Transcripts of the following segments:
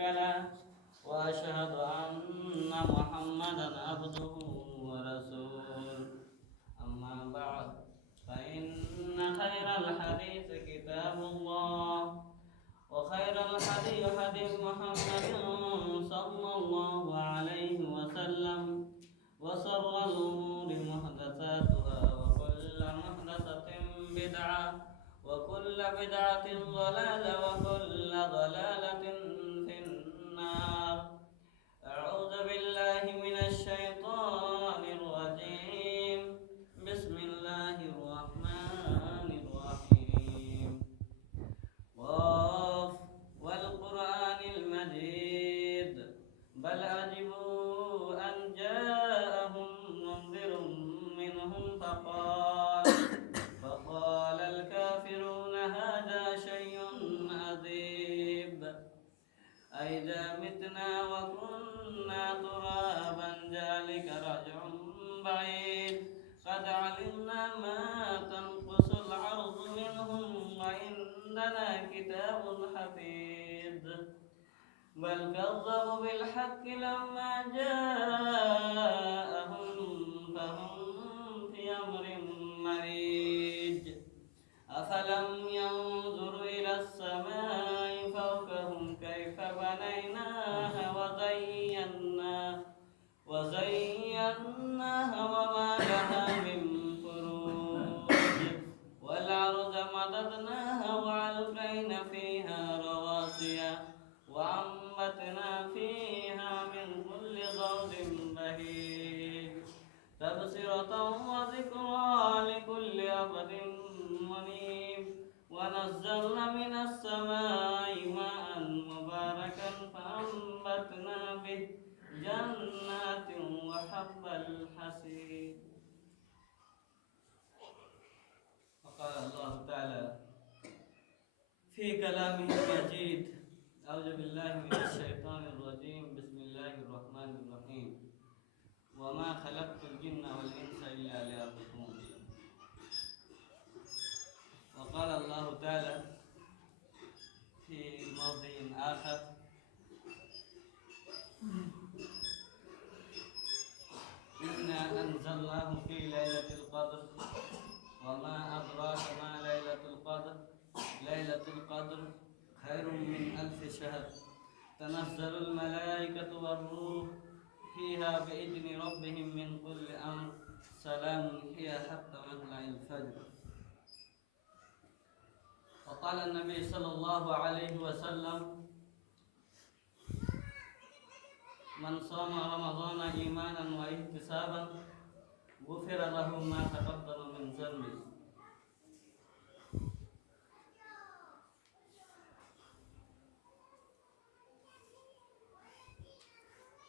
له وأشهد أن محمدا عبده ورسوله أما بعد فإن خير الحديث كتاب الله وخير الهدي هدي محمد صلى الله عليه وسلم وشر الأمور محدثاتها وكل محدثة بدعة وكل بدعة ضلالة وكل ضلالة في النار. أعوذ بالله من الشيطان الرجيم. بسم الله الرحمن الرحيم. والقرآن المجيد بل عجبوا أن جاءهم منذر منهم فقال الكافرون هذا شيء عجيب أئذا متنا وكنا ترابا ذلك رجع بعيد قد علمنا ما تنقص الأرض منهم وعندنا كتاب حفيظ بل كذبوا بالحق لما جاءهم فهم في أمر مريج أفلم ينظروا إلى السماء فوقهم كيف بنيناها وزيناها وما لها من فروج والأرض مددناها وألقينا فيها رواسي وأنبتنا فيها من كل زوج بهيج تبصرة وذكرى لكل عبد منيب ونزلنا من السماء ماء مباركا فأنبتنا به جنات وحب الحصيد. وقال الله تعالى في كلامه المجيد أعوذ بالله من الشيطان الرجيم. بسم الله الرحمن الرحيم. وما خلقت الجن والإنس إلا ليعبدون. وقال الله تعالى في موضع آخر إنا أنزلناه في ليلة القدر وما أدراك ما ليلة القدر ليلة القدر خير من 1000 شهر تنزل الملائكة والروح فيها بإذن ربهم من كل أمر سلام هي حتى مطلع الفجر. وقال النبي صلى الله عليه وسلم من صام رمضان إيمانا واحتسابا غفر له ما تقدم من ذنبه.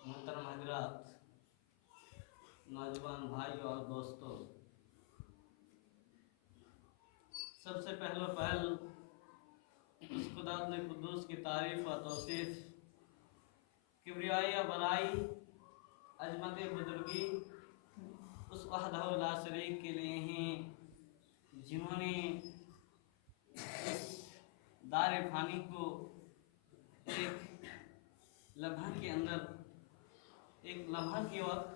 محترم حضرات، نوجوان بھائیوں اور دوستوں، سب سے پہل اس خدا قدوس کی تعریف و توصیف، کبریائی و بڑائی، عظمت بزرگی اس وحدہ لا شریک کے لیے ہیں جنہوں نے اس دار فانی کو ایک لمحہ کے اندر ایک لمحہ کے وقت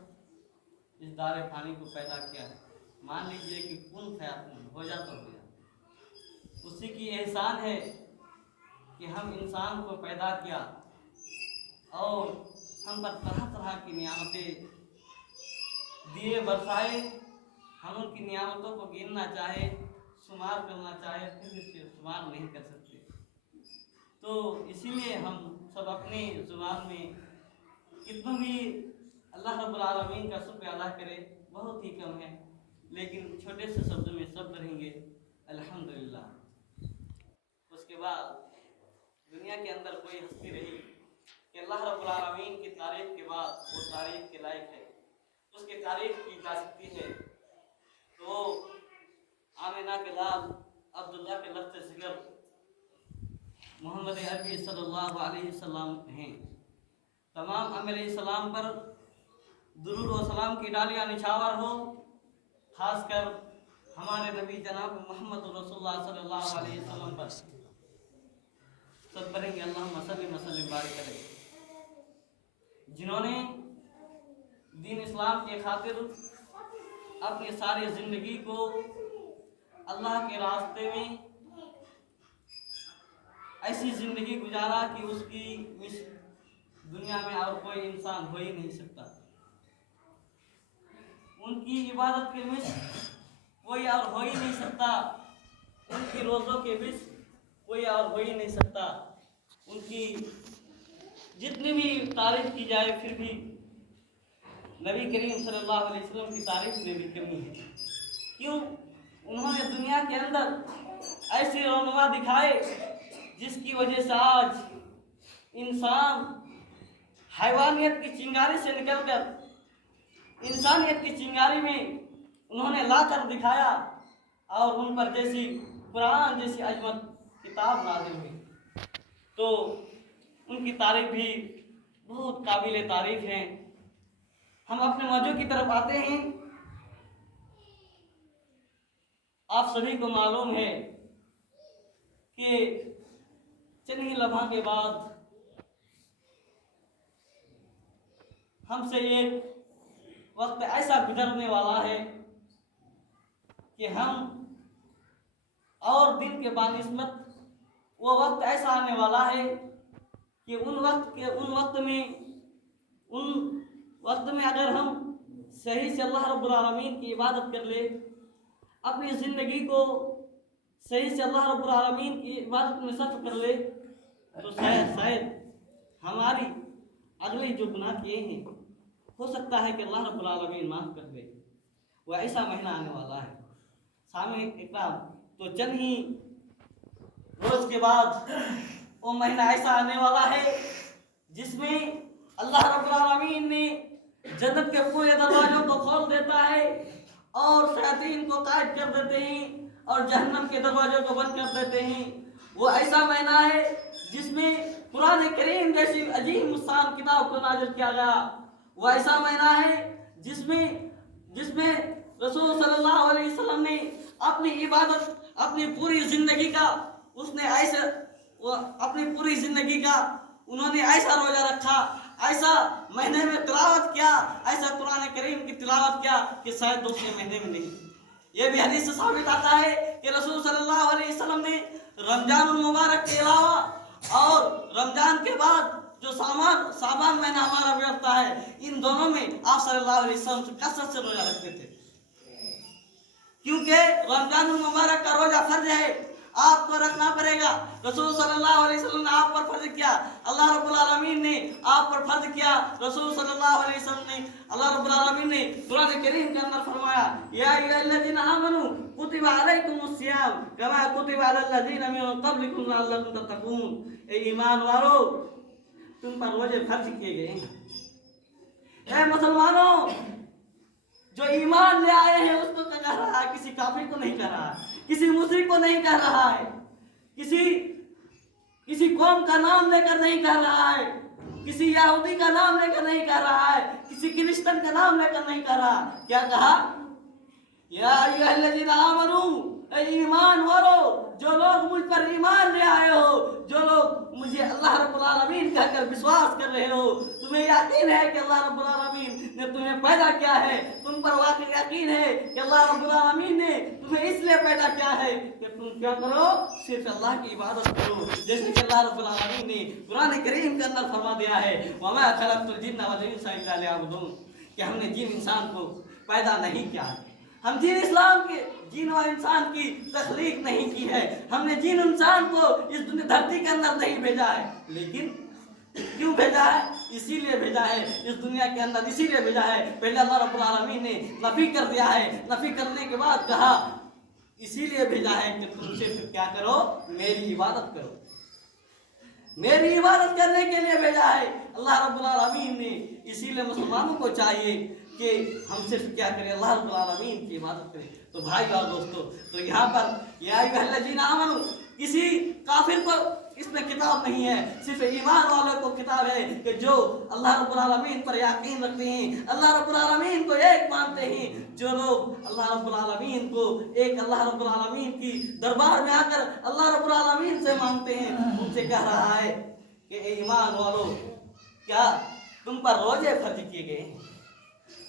اس دار فانی کو پیدا کیا ہے. مان لیجئے کہ کن فیکون ہو جاتا ہو گیا. اسی کی احسان ہے کہ ہم انسان کو پیدا کیا اور ہم پر طرح طرح کی نعمتیں دیے برسائے. ہم ان کی نعمتوں کو گننا چاہے، شمار کرنا چاہے، پھر اس سے شمار نہیں کر سکتے. تو اسی لیے ہم سب اپنی زبان میں کتنا بھی اللہ رب العالمین کا شکر ادا کرے بہت ہی کم ہے، لیکن چھوٹے سے شبدوں میں سب رہیں گے الحمدللہ. اس کے بعد دنیا کے اندر کوئی ہستی رہی کہ اللہ رب العالمین کی تعریف کے بعد وہ تعریف کے لائق ہے، اس کی تعریف کی جا سکتی ہے، تو آمنہ کے لال عبداللہ کے لفظ ذکر محمد عربی صلی اللہ علیہ وسلم ہیں. تمام انبیاء علیہ السلام پر درود و سلام کی ڈالیاں نچھاور ہو. خاص کر ہمارے نبی جناب محمد رسول اللہ صلی اللہ علیہ وسلم پر سب پڑھیں گے اللہم صلی وسلم بارک علیہ. जिन्होंने दीन इस्लाम के खातिर अपनी सारी ज़िंदगी को अल्लाह के रास्ते में ऐसी ज़िंदगी गुजारा कि उसकी इस दुनिया में और कोई इंसान हो ही नहीं सकता। उनकी इबादत के मिस कोई और हो ही नहीं सकता, उनकी रोज़ों के मिस कोई और हो ही नहीं सकता। उनकी जितनी भी तारीफ की जाए फिर भी नबी करीम सल्लल्लाहु अलैहि वसल्लम की तारीफ में भी कमी है। क्यों? उन्होंने दुनिया के अंदर ऐसे रौनमा दिखाए जिसकी वजह से आज इंसान हैवानियत की चिंगारी से निकलकर इंसानियत की चिंगारी में उन्होंने लाकर दिखाया और उन पर जैसी कुरान जैसी अजमत किताब नाज़िल हुई, तो उनकी तारीफ भी बहुत काबिल तारीफ है। हम अपने मौजू की तरफ आते हैं। आप सभी को मालूम है कि चंद ही लम्हा के बाद हमसे एक वक्त ऐसा गुजरने वाला है कि हम और दिन के बानिस्बत वो वक्त ऐसा आने वाला है कि उन वक्त में अगर हम सही से अल्लाह रब्बुल आलमीन की इबादत कर ले, अपनी ज़िंदगी को सही से अल्लाह रब्बुल आलमीन की इबादत में सर्फ कर ले, तो शायद हमारी अगले जो गुनाह किए हैं हो सकता है कि अल्लाह रब्बुल आलमीन माफ़ कर दे। वह ऐसा महीना आने वाला है। सामने इकराम, तो चंद ही रोज़ के बाद वो महीना ऐसा आने वाला है जिसमें अल्लाह रब्बुल आलमीन ने जन्नत के पूरे दरवाजों को खोल देता है और शैतान को कैद कर देते हैं और जहन्नम के दरवाजों को बंद कर देते हैं। वो ऐसा महीना है जिसमें कुरान करीम जैसी अजीम शान किताब को नाज़िल किया गया। वो ऐसा महीना है जिसमें रसूल सल्लल्लाहु अलैहि वसल्लम ने अपनी इबादत अपनी पूरी ज़िंदगी का उन्होंने ऐसा रोज़ा रखा, ऐसा महीने में तिलावत किया, ऐसा कुरान करीम की तिलावत किया कि शायद दूसरे महीने में नहीं। ये भी हदीस से साबित आता है कि रसूल सल्लल्लाहु अलैहि वसल्लम ने रमजान मुबारक के अलावा और रमजान के बाद जो साबान महीना हमारा गुजरता है, इन दोनों में आप सल्लल्लाहु अलैहि वसल्लम कसरत से रोजा रखते थे, क्योंकि रमजान मुबारक का रोजा फर्ज है, आपको रखना पड़ेगा। रसूल सल्लल्लाहु अलैहि वसल्लम ने आप पर फर्ज किया, अल्लाह रब्बुल आलमीन ने आप पर फर्ज किया। रसूल सल्लल्लाहु अलैहि वसल्लम ने अल्लाह रब्बुल आलमीन ने कुरान करीम के अंदर फरमाया, या अय्युहल्लज़ीना आमनू कुतिबा अलैकुमुस सियाम कमा कुतिबा अलल लज़ीना मिन क़ब्लिकुम लअल्लकुम तत्तक़ून। ए ईमान वालों, तुम पर रोजे फर्ज किए गए हैं। ए मुसलमानों, जो ईमान ले आए हैं उसको कह रहा है, किसी काफिर को नहीं कह रहा है, किसी मुशरिक को नहीं कह रहा है, किसी कौम का नाम लेकर नहीं कह रहा है, किसी यहूदी का नाम लेकर नहीं कह रहा है, किसी क्रिश्चियन का नाम लेकर नहीं कह रहा। क्या कहा? या अय्युहल्लज़ीना आमनू, ईमान वालों, जो लोग मुझ पर ईमान ले आए हो, जो लोग मुझे अल्लाह रब्बुल आलमीन कहकर विश्वास कर रहे हो, तुम्हें यकीन है कि अल्लाह रब्बुल आलमीन ने तुम्हें पैदा किया है, तुम पर वाकई यकीन है कि अल्लाह रब्बुल आलमीन ने तुम्हें इसलिए पैदा किया है कि तुम क्या करो, सिर्फ अल्लाह की इबादत करो। जैसे कि अल्लाह रब्बुल आलमीन ने कुरान करीम के अंदर फरमा दिया है, वमा खलक़तुल जिन्ना वल इंसा इल्ला लियअबुदून, कि हमने जिन इंसान को पैदा नहीं किया, हम जिन इस्लाम के जिन और इंसान की तख्लीक नहीं की है, हमने जिन इंसान को इस धरती के अंदर नहीं भेजा है। लेकिन क्यों भेजा है? इसीलिए भेजा है इस दुनिया के अंदर, इसीलिए भेजा है। पहले अल्लाह रब्बुल आलमीन ने नफी कर दिया है, नफी करने के बाद कहा इसीलिए भेजा है कि तुम सिर्फ क्या करो, मेरी इबादत करो। मेरी इबादत करने के लिए भेजा है अल्लाह रब्बुल आलमीन ने। इसीलिए मुसलमानों को चाहिए कि हम सिर्फ क्या करें, अल्लाह रब्बुल आलमीन की इबादत करें। तो भाई और दोस्तों, तो यहाँ पर या अय्युहल्लज़ीना आमनू, किसी काफिर को इसमें किताब नहीं है, सिर्फ ईमान वालों को किताब है कि जो अल्लाह रब्बुल आलमीन पर यकीन रखते हैं, अल्लाह रब्बुल आलमीन को एक मानते हैं। जो लोग अल्लाह रब्बुल आलमीन को एक, अल्लाह रब्बुल आलमीन की दरबार में आकर अल्लाह रब्बुल आलमीन से मांगते हैं, उनसे कह रहा है कि ईमान वालों, क्या तुम पर रोजे फर्ज किए गए हैं,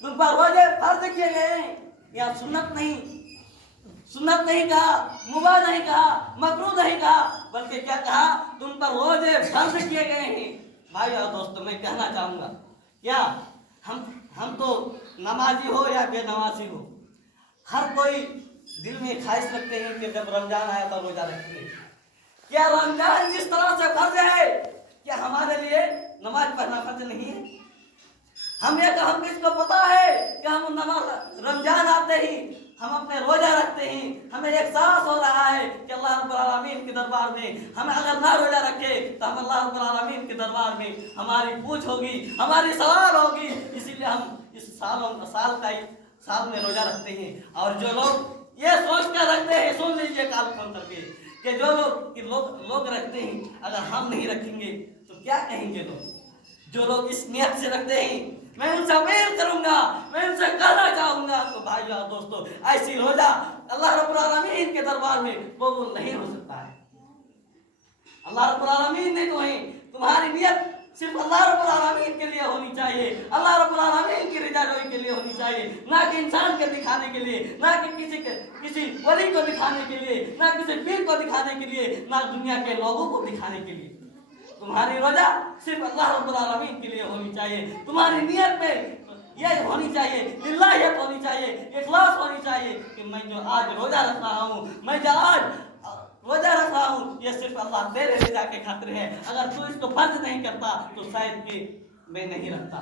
तुम पर रोजे फर्ज किए गए हैं। या सुन्नत नहीं कहा, मुबाह नहीं कहा, मकरूह नहीं कहा, बल्कि क्या कहा, तुम पर रोजे फर्ज किए गए हैं। भाई और दोस्तों, मैं कहना चाहूँगा, क्या हम तो नमाजी हो या बेनमाजी हो, हर कोई दिल में ख्वाहिश रखते हैं कि जब रमजान आया तो रोजा रखेंगे। क्या रमजान जिस तरह से फर्ज है, क्या हमारे लिए नमाज पढ़ना फर्ज नहीं है? हम किसको पता है कि हम नमाज रमजान आते ही हम अपने रोजा रखते हैं, हमें एहसास हो रहा है कि अल्लाह रब्बुल आलमीन के दरबार में हम अगर ना रोजा रखे तो हम अल्लाह रब्बुल आलमीन के दरबार में हमारी पूछ होगी, हमारी सवाल होगी। इसीलिए हम इस साल में रोजा रखते हैं। और जो लोग ये सोच कर रखते हैं, सुन लीजिए काल खोल करके, कि जो लोग रखते हैं, अगर हम नहीं रखेंगे तो क्या कहेंगे लोग? जो लोग इस नियत से रखते हैं, मैं उनसे अपील करूंगा, मैं उनसे कहना चाहूंगा, तो भाइयों और दोस्तों, ऐसी रोजा अल्लाह रब्बुल आलमीन के दरबार में कबूल नहीं हो सकता है। अल्लाह रब्बुल आलमीन ने तो है, तुम्हारी नियत सिर्फ अल्लाह रब्बुल आलमीन के लिए होनी चाहिए, अल्लाह रब्बुल आलमीन की रिज़ाजोई के लिए होनी चाहिए, ना कि इंसान के दिखाने के लिए, ना कि किसी वली को दिखाने के लिए, ना किसी पीर को दिखाने के लिए, ना दुनिया के लोगों को दिखाने के लिए। तुम्हारी रोजा सिर्फ अल्लाह रब्बुल आलमीन के लिए होनी चाहिए। तुम्हारी नियत में यह होनी चाहिए, लिल्लाहियत होनी चाहिए, इखलास होनी चाहिए कि मैं जो आज रोजा रख रहा हूँ, मैं जो आज रोजा रख रहा हूँ, ये सिर्फ अल्लाह तेरे रज़ा के खातिर है। अगर तू इसको फर्ज नहीं करता तो शायद कि मैं नहीं रखता।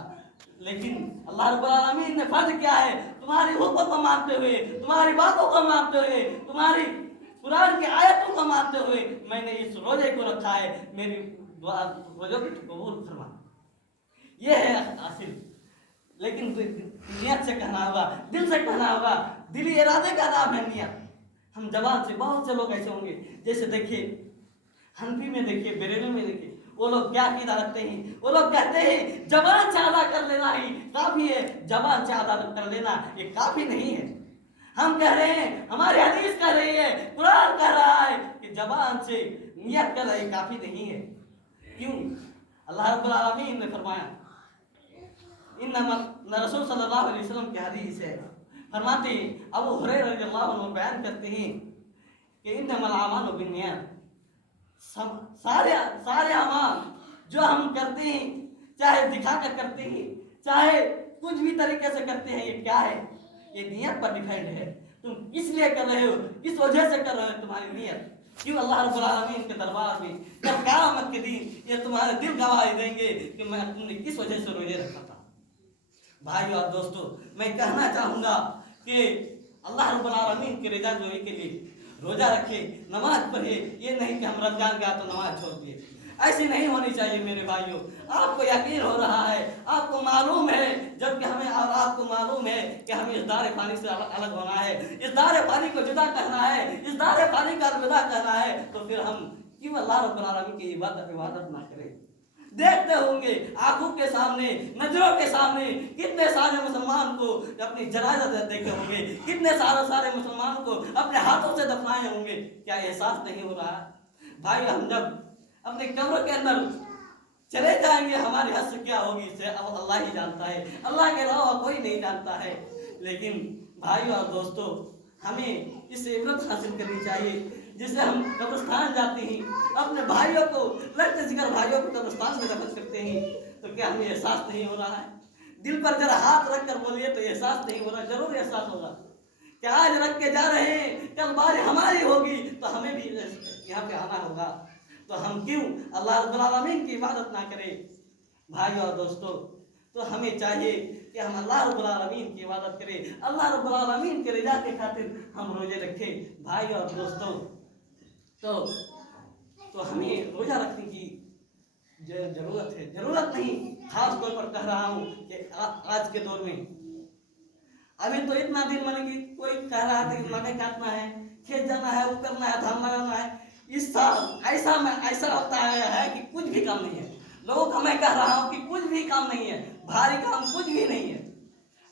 लेकिन अल्लाह रब्बुल आलमीन ने फर्ज किया है, तुम्हारी हुक्म को मानते हुए, तुम्हारी बातों को मानते हुए, तुम्हारी कुरान की आयतों को मानते हुए मैंने इस रोजे को रखा है। मेरी रोजे को कबूल फरमा, ये है हासिल। लेकिन नियत से कहना होगा, दिल से कहना होगा, दिली इरादे का नाम है नियत। हम जवान से बहुत से लोग ऐसे होंगे, जैसे देखिए हनफी में देखिए, बरेलवी में देखिए, वो लोग क्या कीदा रखते हैं, वो लोग कहते हैं जबान से अदा कर लेना ही काफी है, जबान से अदा कर लेना ये काफी नहीं है। हम कह रहे हैं, हमारी हदीस कह रही है, कुरान कह रहा है कि जबान से नियत कर रही काफी नहीं है। क्यों? अल्लाह रब्बुल आलमीन ने फरमाया, रसूल सल्लल्लाहु अलैहि वसल्लम की हदीस है, फरमाते अबू हुरैरा रज़ियल्लाहु अन्हु बयान करते हैं कि इन्नमल अमालु बिन्नियात, सारे अमाल जो हम करते हैं, चाहे दिखा कर करते हैं, चाहे कुछ भी तरीके से करते हैं, ये क्या है? ये नियत पर डिपेंड है। तुम किस लिए कर रहे हो, किस वजह से कर रहे हो, तुम्हारी नियत। क्यों? अल्लाह रब्बुल आलमीन के दरबार में जब क़यामत के दिन ये तुम्हारे दिल गवाही देंगे कि तुमने किस वजह से रोजे रखा था। भाइयों और दोस्तों, मैं कहना चाहूँगा कि अल्लाह रब्बुल आलमीन की रज़ा जोई के लिए रोजा रखे, नमाज पढ़े। ये नहीं कि हम रमजान गया तो नमाज छोड़ दिए, ऐसी नहीं होनी चाहिए मेरे भाइयों। आपको यकीन हो रहा है, आपको मालूम है, जबकि हमें और आपको मालूम है कि हमें इस दारे पानी से अलग होना है, इस दारे पानी को जुदा करना है, इस दारे पानी का अलविदा करना है, तो फिर हम क्यों अल्लाह रब्बुल आलमीन की इबादत ना करें? देखते होंगे आंखों के सामने, नजरों के सामने कितने सारे मुसलमान को अपनी जनाजा देखे होंगे, कितने सारे मुसलमान को अपने हाथों से दफनाए होंगे। क्या एहसास नहीं हो रहा है? भाई, हम जब अपने कब्र के अंदर चले जाएंगे, हमारी हद क्या होगी इसे अब अल्लाह ही जानता है, अल्लाह के अलावा कोई नहीं जानता है। लेकिन भाइयों और दोस्तों, हमें इससे इबरत हासिल करनी चाहिए। जिससे हम कब्रिस्तान जाते हैं, अपने भाइयों को, लगते जिगर भाइयों को कब्रिस्तान में दफन करते हैं, तो क्या हमें एहसास नहीं हो रहा है? दिल पर जरा हाथ रख कर बोलिए तो एहसास नहीं हो रहा? जरूर एहसास होगा। क्या आज रख के जा रहे हैं, कल बारी हमारी होगी तो हमें भी यहाँ पे आना होगा। तो हम क्यों अल्लाह रब्बुल आलमीन की इबादत ना करें? भाइयों और दोस्तों, तो हमें चाहिए कि हम अल्लाह रब्बुल आलमीन की इबादत करें, अल्लाह रब्बुल आलमीन के रज़ा के खातिर हम रोजे रखें। भाइयों और दोस्तों, तो हमें रोजा रखने की जरूरत है, जरूरत नहीं, खास तौर पर कह रहा हूँ कि आज के दौर में अभी तो इतना दिन मैंने कि कोई कह रहा था कि मकई काटना है, खेत जाना है, वो करना है, धान लगाना है। इस साल ऐसा होता है कि कुछ भी काम नहीं है। लोगों को मैं कह रहा हूँ कि कुछ भी काम नहीं है, भारी काम कुछ भी नहीं है।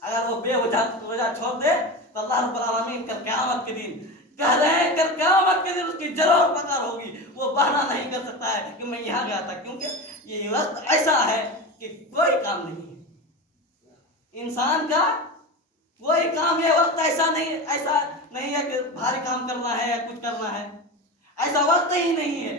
अगर वो बेवजह रोजा छोड़ दे तो अल्लाह रब्बुल आलमीन कल क़यामत के दिन कह रहे हैं, कल क़यामत के दिन उसकी जरूर पकड़ होगी। वो बहाना नहीं कर सकता है कि मैं यहाँ गया था, क्योंकि ये वक्त ऐसा है कि कोई काम नहीं है। इंसान का कोई काम ये वक्त ऐसा नहीं है कि भारी काम करना है या कुछ करना है, ऐसा वक्त ही नहीं है।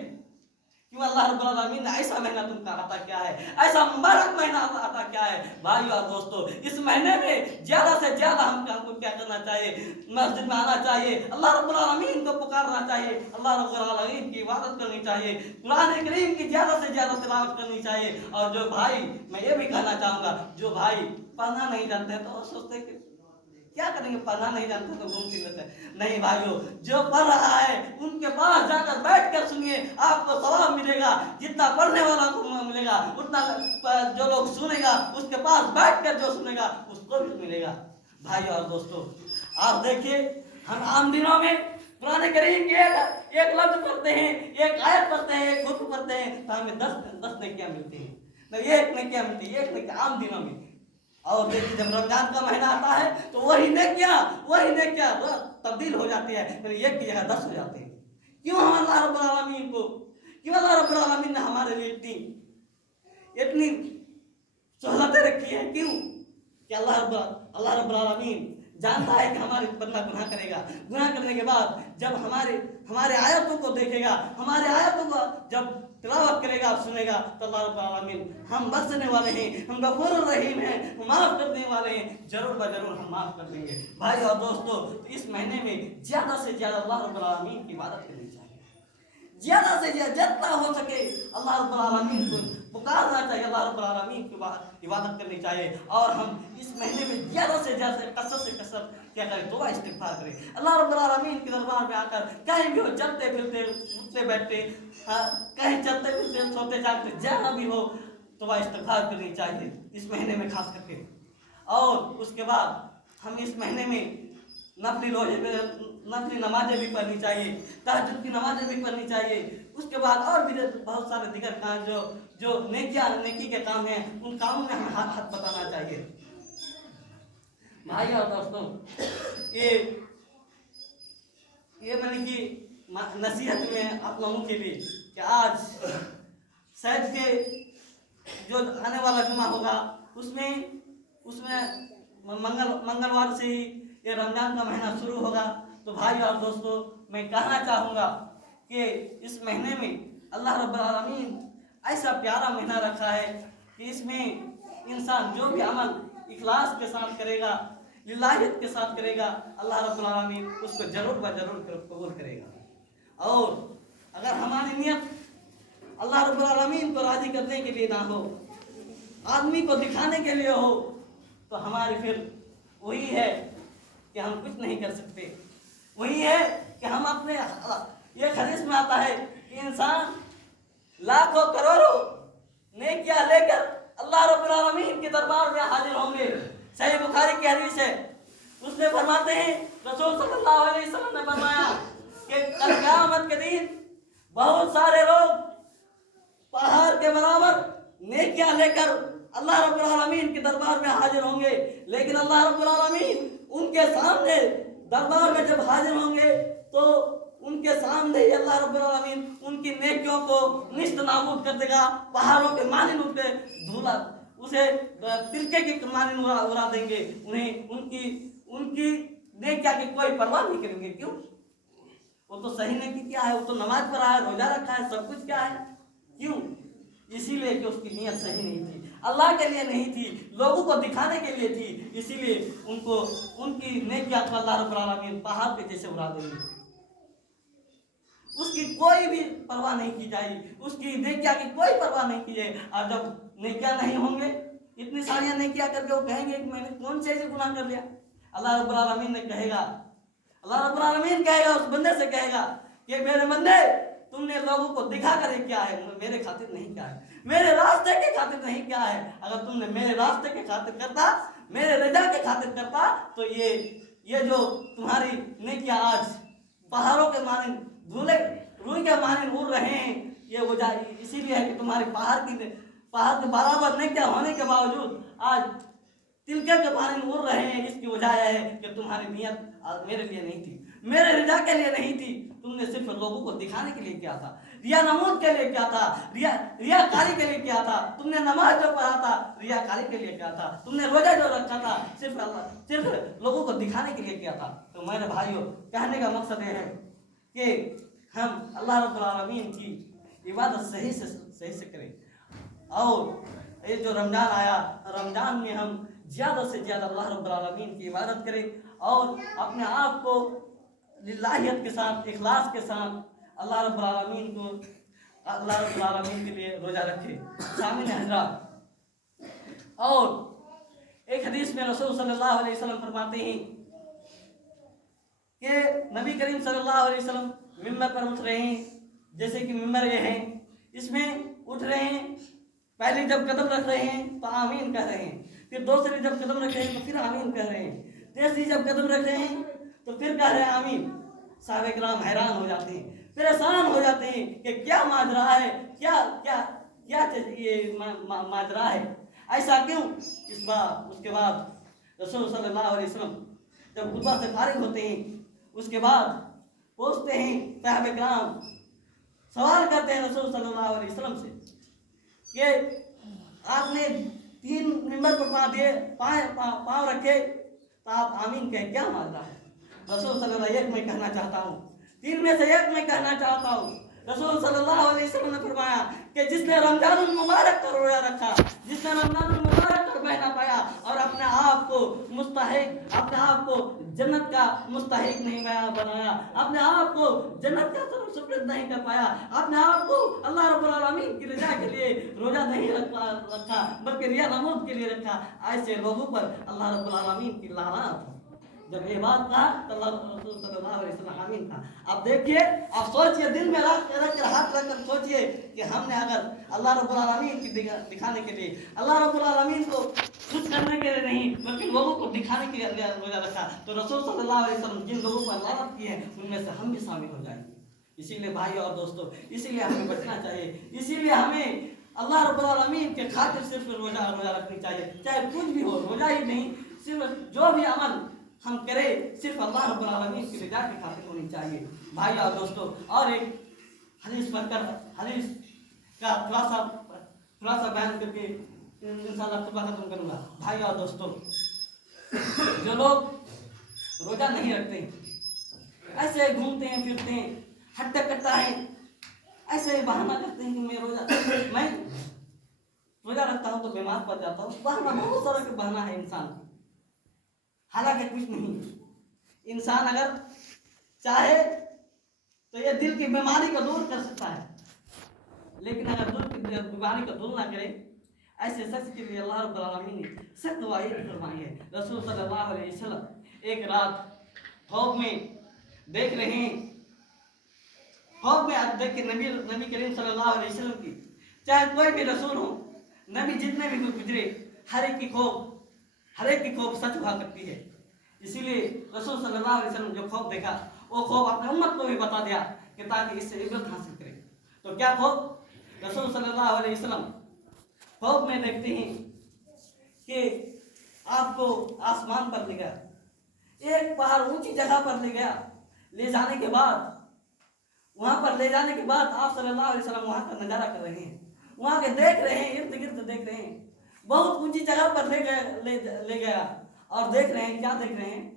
क्यों अल्लाह रब्बुल आलमीन ने ऐसा महीना तुमका अता क्या है, ऐसा मुबारक महीना अता क्या है। भाइयों और दोस्तों, इस महीने में ज्यादा से ज्यादा हमको क्या करना चाहिए, मस्जिद में आना चाहिए, अल्लाह रब्बुल आलमीन को पुकारना चाहिए, अल्लाह रब्बुल आलमीन की इबादत करनी चाहिए, कुरान करीम की ज्यादा से ज्यादा तिलावत करनी चाहिए। और जो भाई, मैं ये भी कहना चाहूँगा, जो भाई पढ़ना नहीं जानते हैं तो वो सोचते कि क्या करेंगे, पढ़ना नहीं जानते तो घूम फिर लेते हैं। नहीं भाइयों, जो पढ़ रहा है उनके पास जाकर बैठ कर सुनिए, आपको सवाब मिलेगा। जितना पढ़ने वाला को मिलेगा उतना जो लोग सुनेगा उसके पास बैठ कर जो सुनेगा उसको भी मिलेगा। भाइयों और दोस्तों, आप देखिए, हम आम दिनों में कुरान करीम की एक लफ्ज पढ़ते हैं, एक आयत पढ़ते हैं, एक हुक्म पढ़ते हैं, तो हमें 10 नेकियां मिलती हैं, एक नेकियां मिलती है, एक नेकियां आम दिनों में। और देखिए, जब रमजान का महीना आता है तो वही नेकियां तब्दील हो जाती है, फिर एक की जगह 10 हो जाते हैं। क्यों अल्लाह रब्बुल आलमीन ने हमारे लिए इतनी सहूलतें रखी है। क्यों कि अल्लाह रब्बुल आलमीन जानता है कि हमारे बंदा गुनाह करेगा, गुनाह करने के बाद जब हमारे आयतों को देखेगा, हमारे आयतों को जब तिलावत करेगा, सुनेगा, तो अल्लाह रब्बुल आलमीन हम बख्शने वाले हैं, हम गफूर रहीम हैं, हम माफ करने वाले हैं, जरूर बजरूर हम माफ कर देंगे। भाई और दोस्तों, इस महीने में ज्यादा से ज्यादा अल्लाह रब्बुल आलमीन की इबादत करनी चाहिए, ज्यादा से ज्यादा जितना हो सके अल्लाह रब्बुल आलमीन को पुकारना चाहिए, अल्लाह रब्बुल आलमीन की इबादत करनी चाहिए। और हम इस महीने में ज्यादा से ज्यादा कसरत क्या करें, दुआ इस्तिग़फ़ार करें, अल्लाह रब्बुल आलमीन के दरबार में आकर कहीं भी हो, चलते फिरते, उठते बैठते, कहीं चलते फिरते, सोते जागते, जहाँ भी हो, दुआ इस्तिग़फ़ार करनी चाहिए इस महीने में खास करके। और उसके बाद हम इस महीने में नफली नमाजें भी पढ़नी चाहिए, तहज्जुद की नमाजें भी पढ़नी चाहिए। उसके बाद और भी बहुत सारे दिगर काम जो नेकी के काम हैं, उन कामों में हमें हाथ बताना चाहिए। भाई और दोस्तों, ये मैंने की नसीहत में आप लोगों के लिए कि आज शायद के जो आने वाला जुमा होगा उसमें मंगलवार से ही ये रमजान का महीना शुरू होगा। तो भाई और दोस्तों, मैं कहना चाहूँगा कि इस महीने में अल्लाह रब्बुल आलमीन ऐसा प्यारा महीना रखा है कि इसमें इंसान जो भी अमल इखलास के साथ करेगा, लिल्लाहियत के साथ करेगा, अल्लाह रब्बुल आलमीन उसको जरूर व जरूर कबूल करेगा। और अगर हमारी नियत अल्लाह रब्बुल आलमीन को राजी करने के लिए ना हो, आदमी को दिखाने के लिए हो, तो हमारी फिर वही है कि हम कुछ नहीं कर सकते। वही है कि हम अपने, ये हदीस में आता है कि इंसान लाखों करोड़ों नेकियां लेकर अल्लाह रब्बुल आलमीन के दरबार में हाजिर होंगे। सही बुखारी की हदीस है, उसमें फरमाते हैं, रसूल सल्लल्लाहु अलैहि वसल्लम ने फरमाया कि कल क़यामत के दिन बहुत सारे लोग पहाड़ के बराबर नेकियां लेकर अल्लाह रब्बुल आलमीन के दरबार में हाजिर होंगे, लेकिन अल्लाह रब्बुल आलमीन उनके सामने दरबार में जब हाजिर होंगे तो उनके सामने ही अल्लाह रब्बुल आलमीन उनकी नेकियों को निस्त नाबूद कर देगा। पहाड़ों के मानिन उनके धूला उसे तिलके के मानिन उड़ा देंगे। उन्हें उनकी नेकियां की कोई परवाह नहीं करेंगे। क्यों? वो तो सही नेकी क्या है, वो तो नमाज पढ़ा है, रोजा रखा है, सब कुछ क्या है। क्यों? इसीलिए कि उसकी नीयत सही नहीं थी, अल्लाह के लिए नहीं थी, लोगों को दिखाने के लिए थी। इसीलिए उनकी नेकियां को अल्लाह रब्बुल आलमीन पहाड़ पे जैसे उड़ा देंगे। उसकी कोई भी परवाह नहीं की जाएगी, उसकी नेकियां की कोई परवाह नहीं की जाए। और जब नेकियां नहीं होंगे, इतनी सारी नेकियां करके वो कहेंगे कि मैंने कौन से ऐसे गुनाह कर लिया। अल्लाह रब्बुल आलमीन ने कहेगा, अल्लाह रब्बुल आलमीन कहेगा उस बंदे से, कहेगा कि मेरे बंदे, तुमने लोगों को दिखा कर क्या है, मेरे खातिर नहीं क्या है, मेरे रास्ते के खातिर नहीं क्या है। अगर तुमने मेरे रास्ते के खातिर करता, मेरे रजा के खातिर करता, तो ये जो तुम्हारी नेकियां आज पहाड़ों के माने धूले रूई के माने उड़ रहे हैं, ये वजह इसीलिए है कि तुम्हारे पहाड़ के बराबर नेकियां होने के बावजूद आज तिलके के माने उड़ रहे हैं। इसकी वजह है कि तुम्हारी नियत मेरे लिए नहीं थी, मेरे रजा के लिए नहीं थी, तुमने सिर्फ लोगों को दिखाने के लिए किया था। रिया नमूद के लिए किया था, रियाकारी के लिए किया था। तुमने नमाज जो पढ़ा था रियाकारी के लिए किया था। तुमने रोजा जो रखा था सिर्फ लोगों को दिखाने के लिए किया था। तो मेरे भाइयों, कहने का मकसद ये है कि हम अल्लाह रब्बुल आलमीन की इबादत सही से करें। और ये जो रमज़ान आया, रमज़ान में हम ज़्यादा से ज़्यादा अल्लाह रब्बुल आलमीन की इबादत करें और अपने आप को लिल्लाहियत के साथ, इखलास के साथ अल्लाह रब्बुल आलमीन के लिए रोज़ा रखें। सामने हज़रात, और एक हदीस में रसूल सल्लल्लाहु अलैहि वसल्लम फरमाते हैं कि नबी करीम सल्लल्लाहु अलैहि वसल्लम मिंबर पर उठ रहे हैं, जैसे कि मिंबर ये है, इसमें उठ रहे हैं, पहले जब कदम रख रहे हैं तो आमीन कह रहे हैं, फिर दूसरी जब कदम रख रहे हैं तो फिर आमीन कह रहे हैं, तीसरी जब कदम रख रहे हैं तो फिर कह रहे हैं आमीन। साहबे किराम हैरान हो जाते हैं, परेशान हो जाते हैं कि क्या माजरा है, क्या क्या क्या ये माजरा है, ऐसा क्यों। उसके बाद रसूल सल्लल्लाहु अलैहि वसल्लम जब खुतबा से फारिग होते हैं, उसके बाद पूछते हैं, साहबे किराम सवाल करते हैं रसूल सल्लल्लाहु अलैहि वसल्लम से कि आपने 3 मिंबर पर पाँव रखे तो आप आमीन कहें, क्या माजरा है। रसूल सल्लल्लाहु एक मैं कहना चाहता हूँ, 3 में से एक मैं कहना चाहता हूँ। रसूल सल्लल्लाहु अलैहि वसल्लम ने फरमाया कि जिसने रमजानुल मुबारक का रोजा रखा, जिसने रमजानुल मुबारक का महीना पाया और अपने आप को जन्नत का मुस्तहिक नहीं बनाया, अपने आप को जन्नत का सुपुर्द नहीं कर पाया, अपने आप को अल्लाह रब्बुल आलमीन की रजा के लिए रोजा नहीं रखा बल्कि रिया नमूद के लिए रखा, ऐसे लोगों पर अल्लाह रब्बुल आलमीन की लानत। जब ये बात कहा तो रसूल सल्लल्लाहु अलैहि वसल्लम आमीन कहा। अब देखिए, आप सोचिए, दिल में हाथ रखकर सोचिए कि हमने अगर अल्लाह रब्बुल आलमीन की दिखाने के लिए, अल्लाह रब्बुल आलमीन को खुश करने के लिए नहीं बल्कि लोगों को दिखाने के लिए रोजा रखा, तो रसूल सल्लल्लाहु अलैहि वसल्लम जिन लोगों पर लानत की है उनमें से हम भी शामिल हो जाएंगे। इसीलिए भाई और दोस्तों, इसीलिए हमें बचना चाहिए, इसीलिए हमें अल्लाह रब्बुल आलमीन के खातिर सिर्फ रोजा रखनी चाहिए, चाहे कुछ भी हो। रोजा ही नहीं, सिर्फ जो भी अमल हम करें सिर्फ अल्लाह रब्बुल आलमीन की रजा की खातिर होनी चाहिए। भाई और दोस्तों, और एक हदीस पढ़कर हदीस का थोड़ा सा बयान करके इंशाअल्लाह खुतबा खत्म करूँगा। भाई और दोस्तों, जो लोग रोजा नहीं रखते, ऐसे घूमते हैं फिरते हैं, हट्टा कट्टा है, ऐसे बहाना करते हैं कि मैं रोजा रखता हूँ तो बीमार पड़ जाता हूँ। बहाना, बहुत सारा के बहाना है इंसान, हालांकि कुछ नहीं। इंसान अगर चाहे तो ये दिल की बीमारी को दूर कर सकता है, लेकिन अगर दिल की बीमारी को दूर ना करे, ऐसे शख्स के लिए अल्लाह रब्बुल आलमीन ने सख्त वाइद फरमाई है। रसूल सल्लल्लाहु अलैहि वसल्लम एक रात ख्वाब में देख रहे हैं, ख्वाब में आप देख के नबी करीम सल्लल्लाहु अलैहि वसल्लम की, चाहे कोई भी रसूल हो, नबी जितने भी गुजरे, हर एक की खौफ सच हुआ करती है। इसीलिए रसूल सल्लल्लाहु अलैहि वसल्लम जो खौफ देखा वो खौफ अपने उम्मत को भी बता दिया कि ताकि इससे इबरत हासिल करें। तो क्या खौफ? रसूल सल्लल्लाहु अलैहि वसल्लम खौफ में देखते हैं कि आपको आसमान पर ले गया, एक पहाड़ ऊंची जगह पर ले गया, ले जाने के बाद वहां पर ले जाने के बाद आप सल्लल्लाहु अलैहि वसल्लम वहां का नजारा कर रहे हैं, वहां के देख रहे हैं, इर्द गिर्द देख रहे हैं, बहुत ऊंची जगह पर ले गया और देख रहे हैं, क्या देख रहे हैं?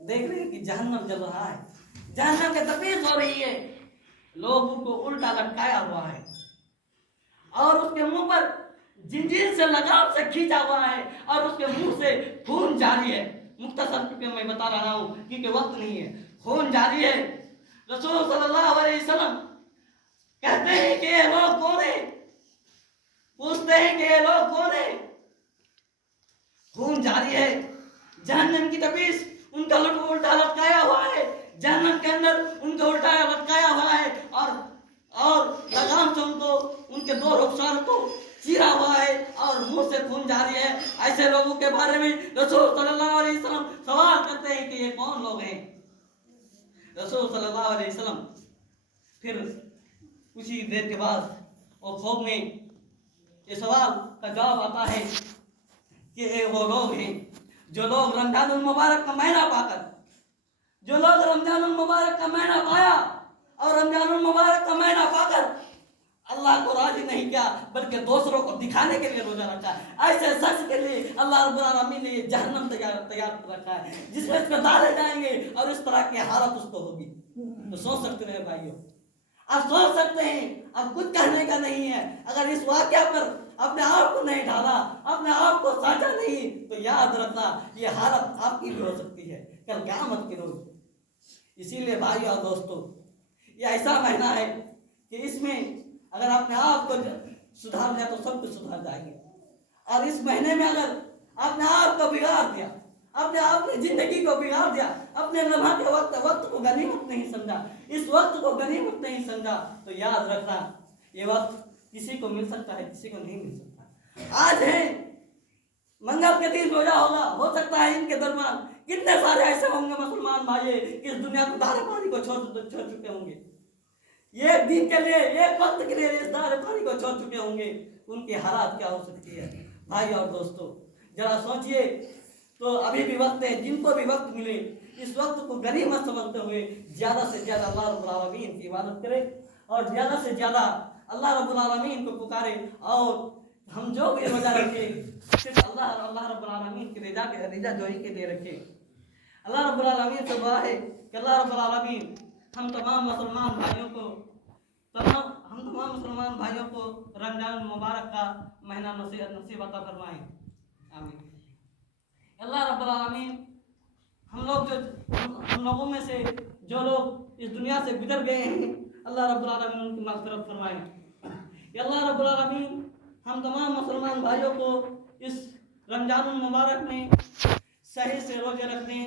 देख रहे हैं कि जहन्नम जल रहा है, जहन्नम की तपीस हो रही है, लोगों को उल्टा लटकाया हुआ है और उसके मुंह पर जंजीर से लगाम से खींचा हुआ है और उसके मुंह से खून जारी है। मुख्तसर करके मैं बता रहा हूँ क्योंकि वक्त नहीं है, खून जारी है। रसूल सल्लल्लाहु अलैहि वसल्लम कहते हैं कि ये लोग कौन है? पूछते हैं कि ये लोग कौन है? खून जारी है, जहन्नम की तपीस उनका उल्टा लटकाया हुआ है, जहन्नम के अंदर उनका उल्टा लटकाया हुआ है और लगाम से उनको उनके 2 रुखसार को चीरा हुआ है और मुंह से खून जारी है। ऐसे लोगों के बारे में रसूल सल्लल्लाहु अलैहि वसल्लम सवाल करते हैं कि ये कौन लोग हैं? रसूल सल्लल्लाहु अलैहि वसल्लम फिर कुछ ही देर के बाद वो खौफ में ये सवाल का जवाब आता है कि ये वो लोग हैं जो लोग रमजानुल मुबारक का महीना पाकर, जो लोग रमजानुल मुबारक का महीना पाया اور رمضان المبارک کا مہینہ پا کر اللہ کو راضی نہیں کیا بلکہ دوسروں کو دکھانے کے لیے روزہ رکھا ہے، ایسے شخص کے لیے اللہ رب العالمین نے یہ جہنم تیار کر رکھا ہے جس میں اس میں ڈالے جائیں گے اور اس طرح کی حالت اس کو ہوگی۔ تو سوچ سکتے ہیں بھائیوں، آپ سوچ سکتے ہیں، اب کچھ کہنے کا نہیں ہے۔ اگر اس واقعہ پر اپنے آپ کو نہیں ڈالا، اپنے آپ کو سانچا نہیں، تو یاد رکھنا یہ حالت آپ کی بھی ہو سکتی ہے کل قیامت کے روز۔ اسی لیے بھائیو اور دوستو، یہ ایسا مہینہ ہے کہ اس میں اگر اپنے آپ کو سدھار لیا تو سب کچھ سدھار جائے گی، اور اس مہینے میں اگر اپنے آپ کو بگاڑ دیا، اپنے آپ کی زندگی کو بگاڑ دیا، اپنے لمحہ کے وقت کو غنیمت نہیں سمجھا، اس وقت کو غنیمت نہیں سمجھا، تو یاد رکھنا یہ وقت کسی کو مل سکتا ہے، کسی کو نہیں مل سکتا۔ آج ہے منگل کے دن روزہ ہوگا، ہو سکتا ہے ان کے درمیان کتنے سارے ایسے ہوں گے مسلمان بھائی کہ اس دنیا کو دارے پانی کو چھوڑ چکے ہوں گے، ایک دن کے لیے، ایک وقت کے لیے اس دارے پانی کو چھوڑ چکے ہوں گے، ان کی حالات کیا ہو سکتی ہے۔ بھائی اور دوستو ذرا سوچئے، تو ابھی بھی وقت ہے، جن کو بھی وقت ملے اس وقت کو غنیمت سمجھتے ہوئے زیادہ سے زیادہ اللہ رب العالمین کی عبادت کرے، اور زیادہ سے زیادہ اللہ رب العالمین کو پکارے، اور ہم جو بھی روزہ رکھے صرف اللہ رب العالمین کی رضا جوئی کے لیے رکھے۔ اللہ رب العالمین سے دعا ہے کہ اللہ رب العالمین ہم تمام مسلمان بھائیوں کو رمضان المبارک کا مہینہ نصیب عطا فرمائے، آمین۔ اللہ رب العالمین ہم لوگوں میں سے جو لوگ اس دنیا سے گزر گئے ہیں، اللہ رب العالمین ان کی مغفرت فرمائے۔ یا اللہ رب العالمین ہم تمام مسلمان بھائیوں کو اس رمضان المبارک میں صحیح سے روزے رکھنے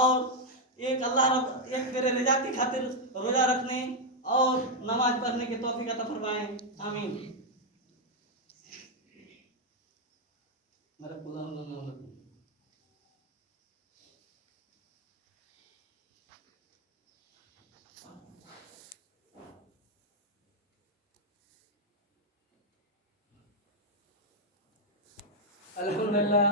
اور ایک تیرے رضا کی خاطر روزہ رکھنے اور نماز پڑھنے کی توفیق عطا فرمائے، آمین۔ الحمدللہ